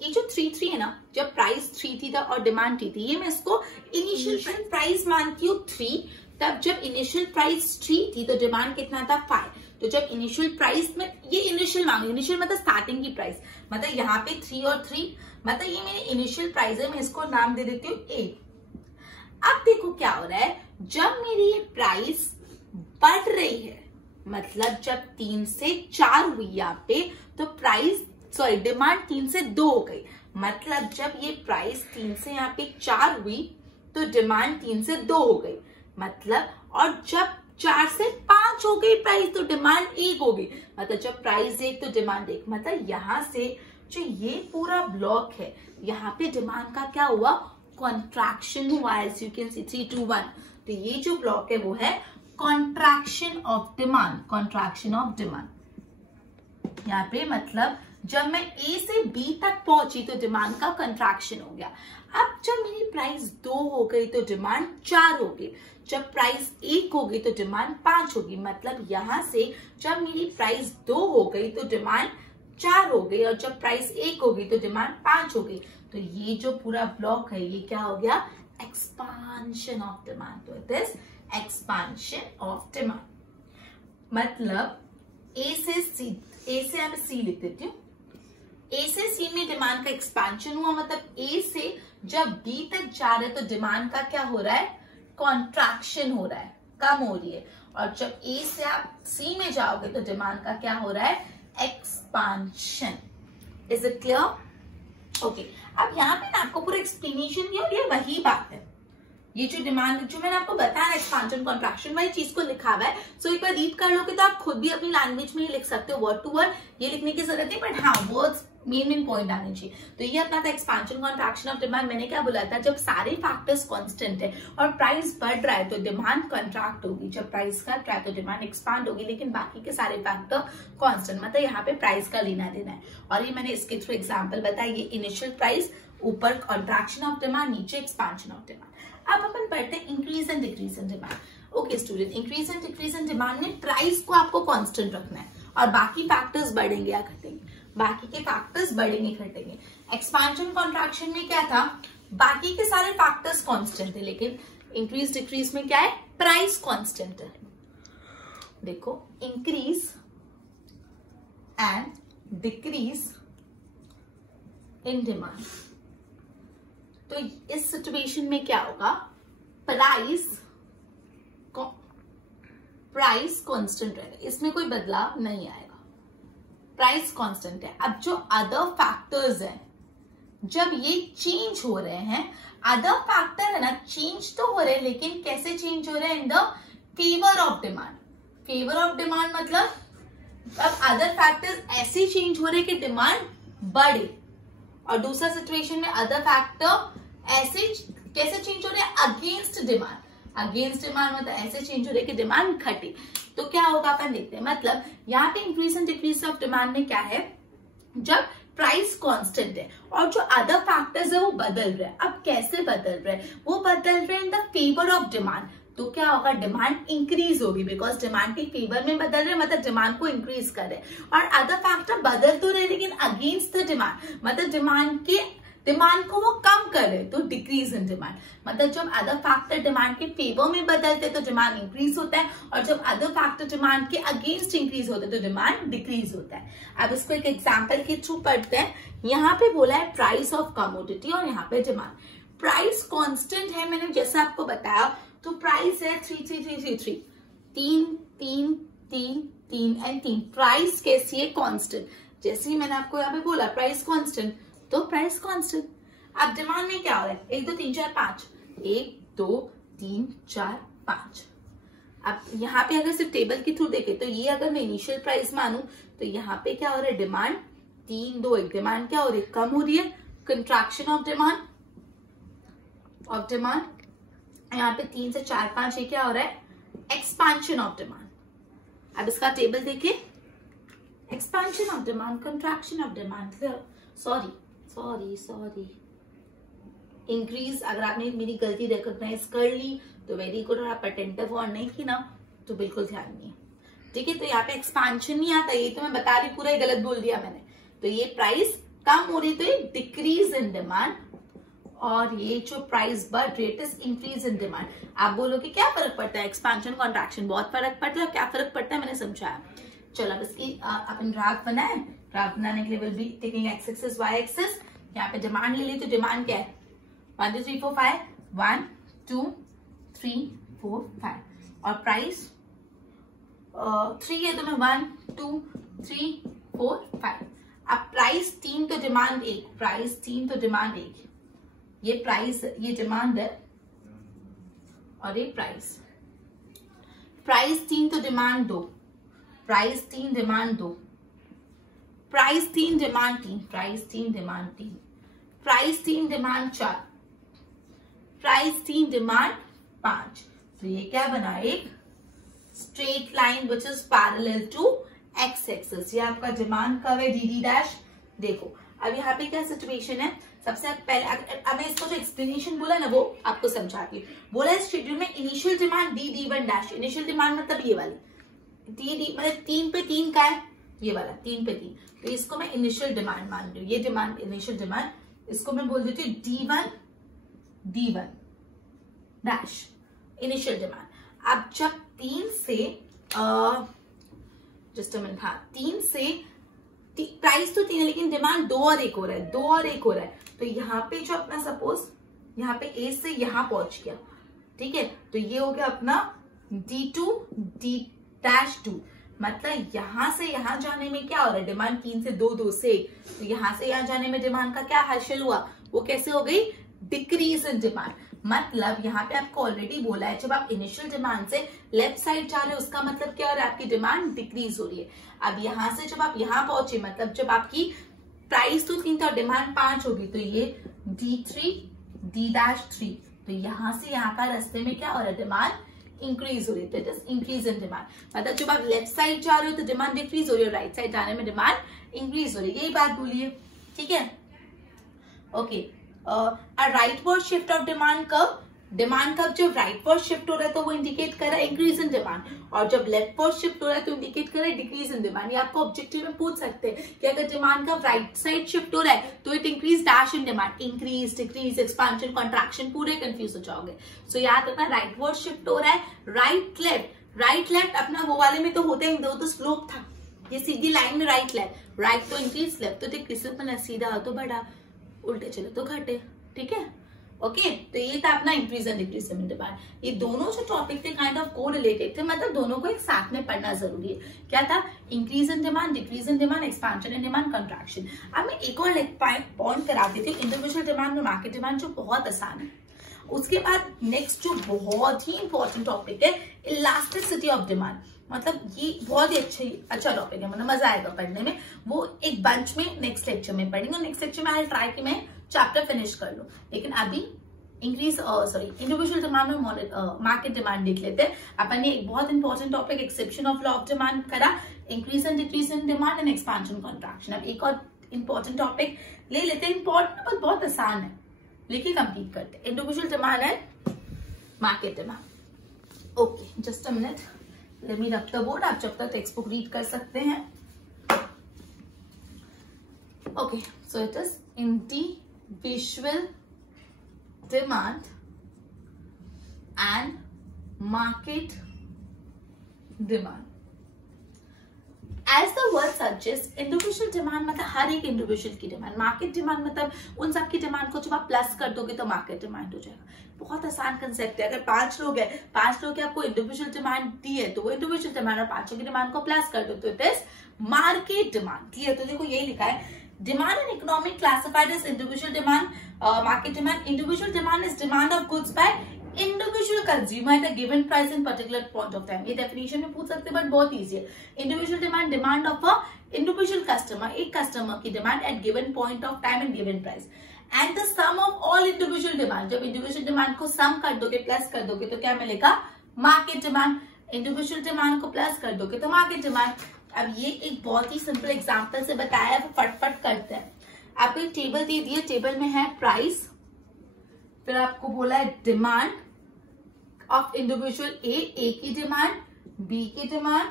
ये जो 3 3 है ना, जब प्राइस 3 थी और डिमांड 3 थी, ये मैं इसको इनिशियल प्राइस मानती हूँ 3। तब जब इनिशियल प्राइस 3 थी तो डिमांड कितना था? 5। तो जब इनिशियल प्राइस में, ये इनिशियल मांग, इनिशियल मतलब स्टार्टिंग की प्राइस, मतलब यहाँ पे 3 और 3, मतलब ये मेरी इनिशियल प्राइस है। मैं इसको नाम दे देती हूँ A। अब देखो क्या हो रहा है, जब मेरी ये प्राइस बढ़ रही है, मतलब जब 3 से 4 हुई यहाँ पे तो डिमांड 3 से 2 हो गई। मतलब जब ये प्राइस 3 से यहाँ पे 4 हुई तो डिमांड 3 से 2 हो गई। मतलब, और जब 4 से 5 हो गई प्राइस तो डिमांड 1 हो गई। मतलब जब प्राइस 1 तो डिमांड 1। मतलब यहां से जो ये पूरा ब्लॉक है, यहाँ पे डिमांड का क्या हुआ? कॉन्ट्रैक्शन हुआ। As you can see 3 2 1। तो ये जो ब्लॉक है वो है contraction of demand. Contraction of demand यहाँ पे मतलब जब मैं ए से बी तक पहुंची तो डिमांड का कंट्रैक्शन हो गया। अब जब मेरी प्राइस 2 हो गई तो डिमांड 4 हो गई, जब प्राइस 1 हो गई तो डिमांड 5 होगी। मतलब यहां से जब मेरी प्राइस 2 हो गई तो डिमांड 4 हो गई, और जब प्राइस 1 हो गई तो डिमांड 5 हो गई। तो ये जो पूरा ब्लॉक है ये क्या हो गया, एक्सपांशन ऑफ डिमांड। तो it is expansion of demand. मतलब ए से मैं सी लिख देती हूँ। ए से सी में डिमांड का एक्सपांशन हुआ, मतलब ए से जब बी तक जा रहे तो डिमांड का क्या हो रहा है, कॉन्ट्रैक्शन हो रहा है, कम हो रही है। और जब ए से आप सी में जाओगे तो डिमांड का क्या हो रहा है, expansion. Is it clear? Okay, अब यहाँ पे ना आपको पूरा एक्सप्लेनेशन दिया और ये वही बात है, ये जो डिमांड जो मैंने आपको बताया एक्सपांशन कॉन्ट्रैक्शन वाली चीज को लिखा हुआ है। सो एक बार रीड कर लोगे तो आप खुद भी अपनी लैंग्वेज में ही लिख सकते हो, वर्ड टू वर्ड ये लिखने की जरूरत नहीं, बट हाँ वर्ड्स मेन पॉइंट आने चाहिए। तो ये अपना था एक्सपांशन कॉन्ट्रैक्शन ऑफ डिमांड। मैंने क्या बोला था, जब सारे फैक्टर्स कांस्टेंट है और प्राइस बढ़ रहा है तो डिमांड कंट्रैक्ट होगी, जब प्राइस घट रहा है तो डिमांड एक्सपांड होगी, लेकिन बाकी के सारे फैक्टर कांस्टेंट, मतलब यहाँ पे प्राइस का लेना देना है। और ये मैंने इसके थ्रू एग्जाम्पल बताया, ये इनिशियल प्राइस, ऊपर कॉन्ट्रैक्शन ऑफ डिमांड, नीचे एक्सपांशन ऑफ डिमांड। अब अपन पढ़ते हैं increase and decrease in demand. Okay student, increase and decrease in demand में प्राइस को आपको कांस्टेंट रखना है और बाकी फैक्टर्स बढ़ेंगे या घटेंगे, बाकी के फैक्टर्स बढ़ेंगे घटेंगे। एक्सपांशन कॉन्ट्रैक्शन में क्या था, बाकी के सारे फैक्टर्स कांस्टेंट थे, लेकिन इंक्रीज डिक्रीज में क्या है, प्राइस कांस्टेंट है। देखो, increase and decrease in demand, तो इस सिचुएशन में क्या होगा, प्राइस कांस्टेंट रहेगा, इसमें कोई बदलाव नहीं आएगा, प्राइस कांस्टेंट है। अब जो अदर फैक्टर्स हैं, जब ये चेंज हो रहे हैं, अदर फैक्टर है ना चेंज तो हो रहे हैं, लेकिन कैसे चेंज हो रहे हैं, in the favour of demand. Favour of demand मतलब अब अदर फैक्टर्स ऐसे चेंज हो रहे हैं कि डिमांड बढ़े, और दूसरा सिचुएशन में अदर फैक्टर ऐसे कैसे चेंज हो रहे हैं, अगेंस्ट डिमांड। अगेंस्ट डिमांड मतलब ऐसे चेंज हो रहे हैं कि डिमांड घटे। तो क्या होगा अपन देखते हैं, मतलब यहाँ पे increase and decrease of demand में क्या है, जब प्राइस कांस्टेंट है और जो अदर फैक्टर्स है वो बदल रहे हैं। अब कैसे बदल रहे हैं, वो बदल रहे हैं in the favour of demand. तो क्या होगा, डिमांड इंक्रीज होगी, बिकॉज डिमांड के फेवर में बदल रहे, मतलब डिमांड को इंक्रीज कर रहे। और अदर फैक्टर बदल तो रहे लेकिन अगेंस्ट द डिमांड, मतलब डिमांड को वो कम कर रहे, तो डिक्रीज इन डिमांड। मतलब जब अदर फैक्टर डिमांड के फेवर में बदलते तो डिमांड इंक्रीज होता है, और जब अदर फैक्टर डिमांड के अगेंस्ट इंक्रीज होते तो डिमांड डिक्रीज होता है। अब इसको एक एग्जांपल के थ्रू पढ़ते हैं। यहाँ पे बोला है प्राइस ऑफ कमोडिटी और यहाँ पे डिमांड। प्राइस कांस्टेंट है, मैंने जैसे आपको बताया, तो प्राइस है 33333, 3 3 3 3 एंड 3। प्राइस कैसी है, कांस्टेंट। जैसे ही मैंने आपको यहाँ पे बोला प्राइस कांस्टेंट, तो प्राइस कांस्टेंट। अब डिमांड में क्या हो रहा है, 1 2 3 4 5, 1 2 3 4 5। अब यहाँ पे अगर सिर्फ टेबल के थ्रू देखे तो ये अगर मैं इनिशियल प्राइस मानूं तो यहाँ पे क्या हो रहा है, डिमांड 3 2 1, डिमांड क्या हो रही है, कम हो रही है, कंट्रैक्शन ऑफ डिमांड। यहाँ पे 3 से 4 5, ये क्या हो रहा है, एक्सपांशन ऑफ डिमांड। अब इसका टेबल देखिए, expansion of demand, contraction of demand, sorry increase. अगर आपने मेरी गलती रिकॉग्नाइज कर ली तो वेरी गुड, और आप अटेंटिव और नहीं की ना तो बिल्कुल ध्यान नहीं है, ठीक है। तो यहाँ पे एक्सपांशन नहीं आता, ये तो मैं बता रही, पूरा ही गलत बोल दिया मैंने। तो ये प्राइस कम हो रही तो ये डिक्रीज इन डिमांड, और ये जो प्राइस बढ़ रही है इज इंक्रीज इन डिमांड। आप बोलोगे क्या फर्क पड़ता है, एक्सपांशन कॉन्ट्रैक्शन, बहुत फर्क पड़ता है। क्या फर्क पड़ता है मैंने समझाया। चलो अब इसकी अपन ग्राफ बनाए। ग्राफ बनाने के लिए will be taking x axis y axis. यहाँ पे डिमांड ले ली तो डिमांड क्या है, 1 2 3 4 5, 1 2 3 4 5, और प्राइस 3 है तो मैं 1 2 3 4 5। अब प्राइस 3 तो डिमांड 1, प्राइस 3 तो डिमांड 1, ये प्राइस, ये डिमांड है और ये प्राइस। प्राइस 3 तो demand 2, price 3 demand 2, price 3 demand 3, price 3 demand 3, price 3 demand 4, price 3 demand 5। तो ये क्या बना, एक straight line which is parallel to x axis. ये आपका डिमांड कर्व है, डी डी डैश देखो अब यहाँ पे क्या सिचुएशन है, सबसे पहले अब मैं इसको जो एक्सप्लेनेशन बोला ना वो आपको समझाती हूँ। बोला इस शेड्यूल में initial demand D1 dash, initial demand मतलब ये वाली D मतलब 3 पे 3 का है, ये वाला 3 पे 3, तो इसको मैं इनिशियल डिमांड मान रही हूँ, ये डिमांड इनिशियल डिमांड, इसको मैं बोल देती हूँ D1 डैश इनिशियल डिमांड। अब जब 3 से जस्ट अ मिनट, हाँ 3 से प्राइस तो 3 है लेकिन डिमांड 2 और 1 हो रहा है, 2 और 1 हो रहा है, तो यहाँ पे जो अपना सपोज यहाँ पे A से यहाँ पहुंच गया, ठीक है, तो ये हो गया अपना D2 मतलब यहां से यहां जाने में क्या हो रहा है, डिमांड 3 से 2 से 1, तो यहां से यहां जाने में डिमांड का क्या हासिल हुआ, वो कैसे हो गई, डिक्रीज इन डिमांड। मतलब यहाँ पे आपको ऑलरेडी बोला है जब आप इनिशियल डिमांड से लेफ्ट साइड जा रहे हो उसका मतलब क्या हो रहा है, आपकी डिमांड डिक्रीज हो रही है। अब यहाँ से जब आप यहाँ पहुंचे मतलब जब आपकी प्राइस तो 3 था और डिमांड 5 होगी, तो ये D3, तो यहाँ से यहाँ का रास्ते में क्या हो रहा है, डिमांड इंक्रीज हो रही है, तो इंक्रीज इन डिमांड। मतलब जब आप लेफ्ट साइड जा रहे हो तो डिमांड डिक्रीज हो रही है, राइट साइड जाने में डिमांड इंक्रीज हो रही है, यही बात बोलिए, ठीक है। Okay, rightward shift of demand curve, demand curve जब राइटवर्ड शिफ्ट हो रहा है तो वो इंडिकेट कर रहा है इंक्रीज इन डिमांड, और जब लेफ्टवर्ड शिफ्ट हो रहा है तो इंडिकेट कर रहा है डिक्रीज इन डिमांड। ये आपको ऑब्जेक्टिव में पूछ सकते हैं कि अगर demand curve right side shift हो रहा है तो it increase dash in demand, increase decrease expansion contraction पूरे कंफ्यूज हो जाओगे। सो याद रखना राइटवर्ड शिफ्ट हो रहा है, राइट लेफ्ट अपना वो वाले में तो होते हैं, तो स्लोप था, ये सीधी लाइन में राइट लेफ्ट, राइट तो इंक्रीज, लेफ्ट तो डिक्रीज, मतलब सीधा हो तो बढ़ा, उल्टे चले तो घटे, ठीक है। ओके, तो ये था अपना increase and decrease in demand. ये दोनों जो टॉपिक थे काइंड ऑफ को रिलेटेड थे, मतलब दोनों को एक साथ में पढ़ना जरूरी है। क्या था, increase in demand, decrease in demand, expansion in demand, contraction. अब मैं एक और पॉइंट कराती थी, इंडिविजुअल डिमांड और मार्केट डिमांड, जो बहुत आसान है। उसके बाद नेक्स्ट जो बहुत ही इंपॉर्टेंट टॉपिक है, इलास्टिसिटी ऑफ डिमांड। मतलब ये बहुत ही अच्छा टॉपिक है, मतलब मजा आएगा पढ़ने में। वो एक बंच में नेक्स्ट लेक्चर में पढ़ेंगे, नेक्स्ट लेक्चर में आई ट्राई कि मैं चैप्टर फिनिश कर लो, लेकिन अभी इंडिविजुअल डिमांड और मार्केट डिमांड देख लेते हैं। अपन ने एक बहुत important topic exception of law of demand करा, increase and decrease in demand and expansion contraction. अब एक और इंपॉर्टेंट टॉपिक ले लेते हैं, इंपॉर्टेंट पर बहुत आसान है, लेकिन कंप्लीट करते हैं। Individual demand and market demand. Okay, just a minute, let me रब द बोर्ड। आप जब तक टेक्स्ट बुक रीड कर सकते हैं। Okay, so it is individual demand and market demand. As the word suggests, individual demand मतलब हर एक इंडिविजुअल की डिमांड, मार्केट डिमांड मतलब उन सब की डिमांड को जब आप प्लस कर दोगे तो मार्केट डिमांड हो जाएगा। बहुत आसान कंसेप्ट है। अगर 5 लोग हैं, 5 लोग आपको इंडिविजुअल डिमांड दी है तो वो इंडिविजुअल डिमांड, और 5 की डिमांड को प्लस कर दो तो it is market demand. Clear? तो देखो यही लिखा है, demand in economic classified as individual demand, market demand. Individual demand is demand of goods by individual consumer at a given price in particular point of time. ये definition में पूछ सकते हैं बट बहुत easy है। Individual demand, demand of a individual customer, एक customer की demand at given point of time and given price. And the sum of all individual demand, जब individual demand को sum कर दोगे, प्लस कर दोगे तो क्या मिलेगा? Market demand. Individual demand को प्लस कर दोगे तो market demand. अब ये एक बहुत ही सिंपल एग्जांपल से बताया है, फटफट करते हैं। आपको एक टेबल दे दी है, टेबल में है प्राइस, फिर आपको बोला है डिमांड ऑफ इंडिविजुअल ए की डिमांड, बी की डिमांड,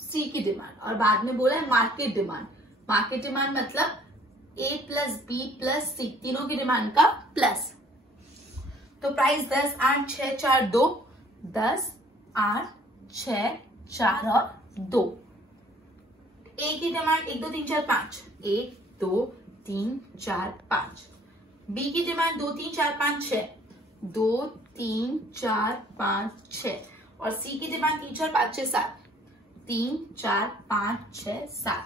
सी की डिमांड, और बाद में बोला है मार्केट डिमांड। मार्केट डिमांड मतलब ए प्लस बी प्लस सी, तीनों की डिमांड का प्लस। तो प्राइस 10, 8, 6, 4, 2, 10, 8, 6, 4 और 2। ए की डिमांड 1, 2, 3, 4, 5, 1, 2, 3, 4, 5। बी की डिमांड 2, 3, 4, 5, 6, 2, 3, 4, 5, 6, और सी की डिमांड 3, 4, 5, 6, 7, 3, 4, 5, 6, 7।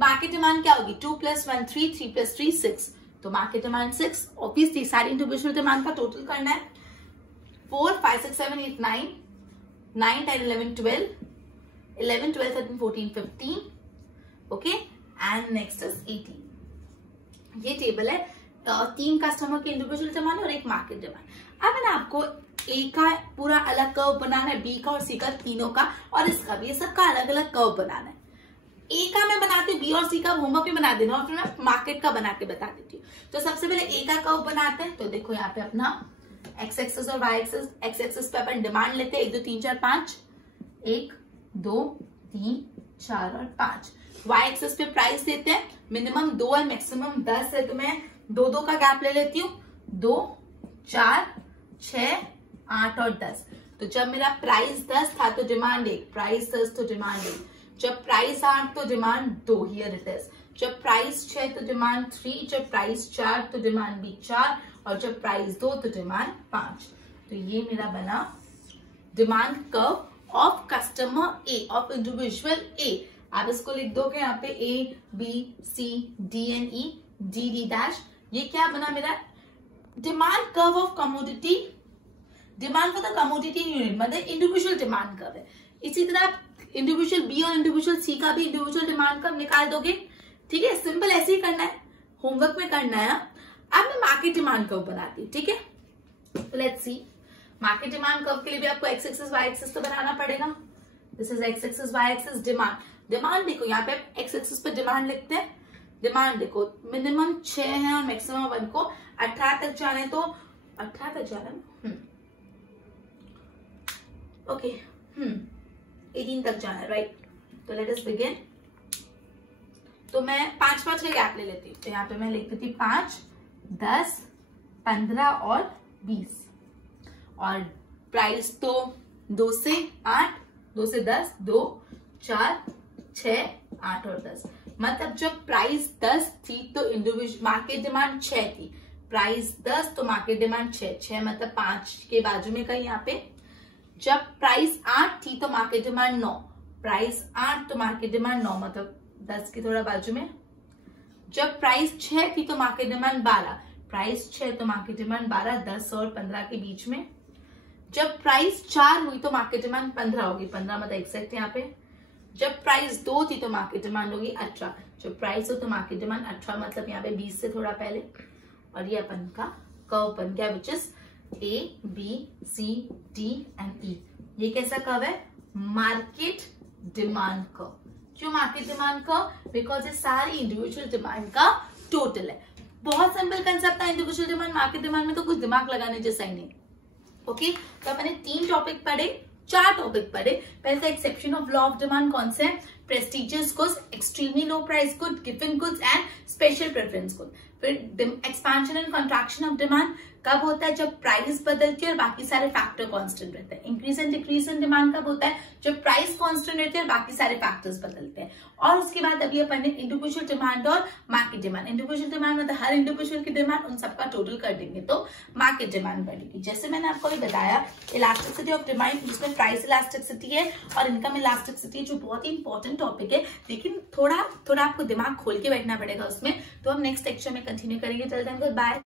मार्केट डिमांड क्या होगी? 2 + 1 3, 3 + 3 6, तो मार्केट डिमांड 6। ऑब्वियसली सारी इंडिविजुअल डिमांड का टोटल करना है। 4, 5, 6, 7, 8, 9, 9, 10, 11, 12, 11, 12, 13, 14, 15, ओके, एंड नेक्स्ट इज 18। ये टेबल है 3 कस्टमर के इंडिविजुअल डिमांड और एक मार्केट डिमांड। अब मैंने आपको ए का पूरा अलग कर्व बनाना है, बी का और सी का, तीनों का, और इसका भी, ये सबका अलग अलग कर्व बनाना है। ए का मैं बनाती हूँ, बी और सी का होमवर्क भी बना देना और फिर मैं मार्केट का बना के बता देती हूँ। तो सबसे पहले ए का कर्व बनाते हैं। तो देखो यहाँ पे अपना एक्स एक्सिस और वाई एक्सिस, एक्स एक्सिस पे अपन डिमांड लेते हैं 1 2 3 4 5, 1 2 3 4 और 5। वाई एक्सिस पे प्राइस देते हैं, मिनिमम 2 है मैक्सिमम 10 है, तो मैं 2 2 का गैप ले लेती हूँ, 2 4 6 8 और 10। तो जब मेरा प्राइस 10 था तो डिमांड 1, प्राइस 10 तो डिमांड 1, जब प्राइस 8 तो डिमांड 2, हियर इट इज, जब प्राइस 6 तो डिमांड 3, जब प्राइस 4 तो डिमांड भी 4 और जब प्राइस 2 तो डिमांड 5। तो ये मेरा बना demand curve of customer A, of individual A. आप इसको लिख दोगे यहाँ पे A B C D and E D D dash. ये क्या बना मेरा demand curve of commodity, demand for the commodity unit, मतलब इंडिविजुअल डिमांड कर्व है। इसी तरह आप इंडिविजुअल बी और इंडिविजुअल सी का भी इंडिविजुअल डिमांड कर्व निकाल दोगे। ठीक है, सिंपल ऐसे ही करना है, होमवर्क में करना है। अब मैं मार्केट डिमांड कर्व बनाती हूँ। ठीक है, तो let's see, market demand curve के लिए भी आपको एक्स एक्सिस वाई एक्सिस तो बनाना पड़ेगा। This is x axis y axis demand. Demand देखो यहाँ पे एक्स एक्सिस पे डिमांड लिखते हैं, डिमांड देखो मिनिमम 6 है और मैक्सिमम 1 को 18 तक जाना है, तो 18 तक जाना है, ओके 18 तक जाना है, राइट। तो लेट अस बिगिन। तो मैं 5 5 का गैप ले लेती हूँ। तो यहाँ पे मैं लिख देती 5 10 15 और 20 और प्राइस तो 2 से 8, 2 से 10, 2 4 6 8 और 10। मतलब जब प्राइस 10 थी तो इंडिविजुअल मार्केट डिमांड 6 थी, प्राइस 10 तो मार्केट डिमांड 6 मतलब 5 के बाजू में कहीं यहाँ पे। जब प्राइस 8 थी तो मार्केट डिमांड 9, प्राइस 8 तो मार्केट डिमांड 9 मतलब 10 के थोड़ा बाजू में। जब प्राइस 6 थी तो मार्केट डिमांड 12, प्राइस 6 तो मार्केट डिमांड 12, 10 और 15 के बीच में। जब प्राइस 4 हुई तो मार्केट डिमांड 15 होगी, 15 मतलब एग्जैक्ट यहाँ पे। जब प्राइस 2 थी तो मार्केट डिमांड होगी 18, जब प्राइस हो तो मार्केट डिमांड 18 मतलब यहाँ पे 20 से थोड़ा पहले। और ये अपन का कर्व बन गया which is A B C D and E. ये कैसा कर्व है? Market demand curve. क्यों मार्केट डिमांड कर्व? बिकॉज ये सारी इंडिविजुअल डिमांड का टोटल है। बहुत सिंपल कंसेप्ट है इंडिविजुअल डिमांड मार्केट डिमांड में, तो कुछ दिमाग लगाने जैसा ही नहीं। ओके, तो अपने 3 टॉपिक पढ़े, 4 टॉपिक पढ़े। पहले तो exception of law of demand कौन से है? Prestigious goods, extremely low price good, गिवन goods and special preference good. फिर expansion and contraction of demand कब होता है? जब प्राइस बदलती है और बाकी सारे फैक्टर कांस्टेंट रहते हैं। Increase and decrease in demand कब होता है? जब प्राइस कांस्टेंट रहते हैं और बाकी सारे फैक्टर्स बदलते हैं। और उसके बाद अभी अपन ने इंडिविजुअल डिमांड और मार्केट डिमांड, इंडिविजुअल डिमांड मतलब हर इंडिविजुअल की डिमांड, उन सबका टोटल कर देंगे तो मार्केट डिमांड बढ़ेगी। जैसे मैंने आपको भी बताया इलास्टिसिटी ऑफ डिमांड, जिसमें प्राइस इलास्टिसिटी है और इनकम इलास्टिसिटी, जो बहुत ही इंपॉर्टेंट टॉपिक है, लेकिन थोड़ा आपको दिमाग खोल के बैठना पड़ेगा उसमें। तो हम नेक्स्ट लेक्चर में कंटिन्यू करेंगे। Till then good bye.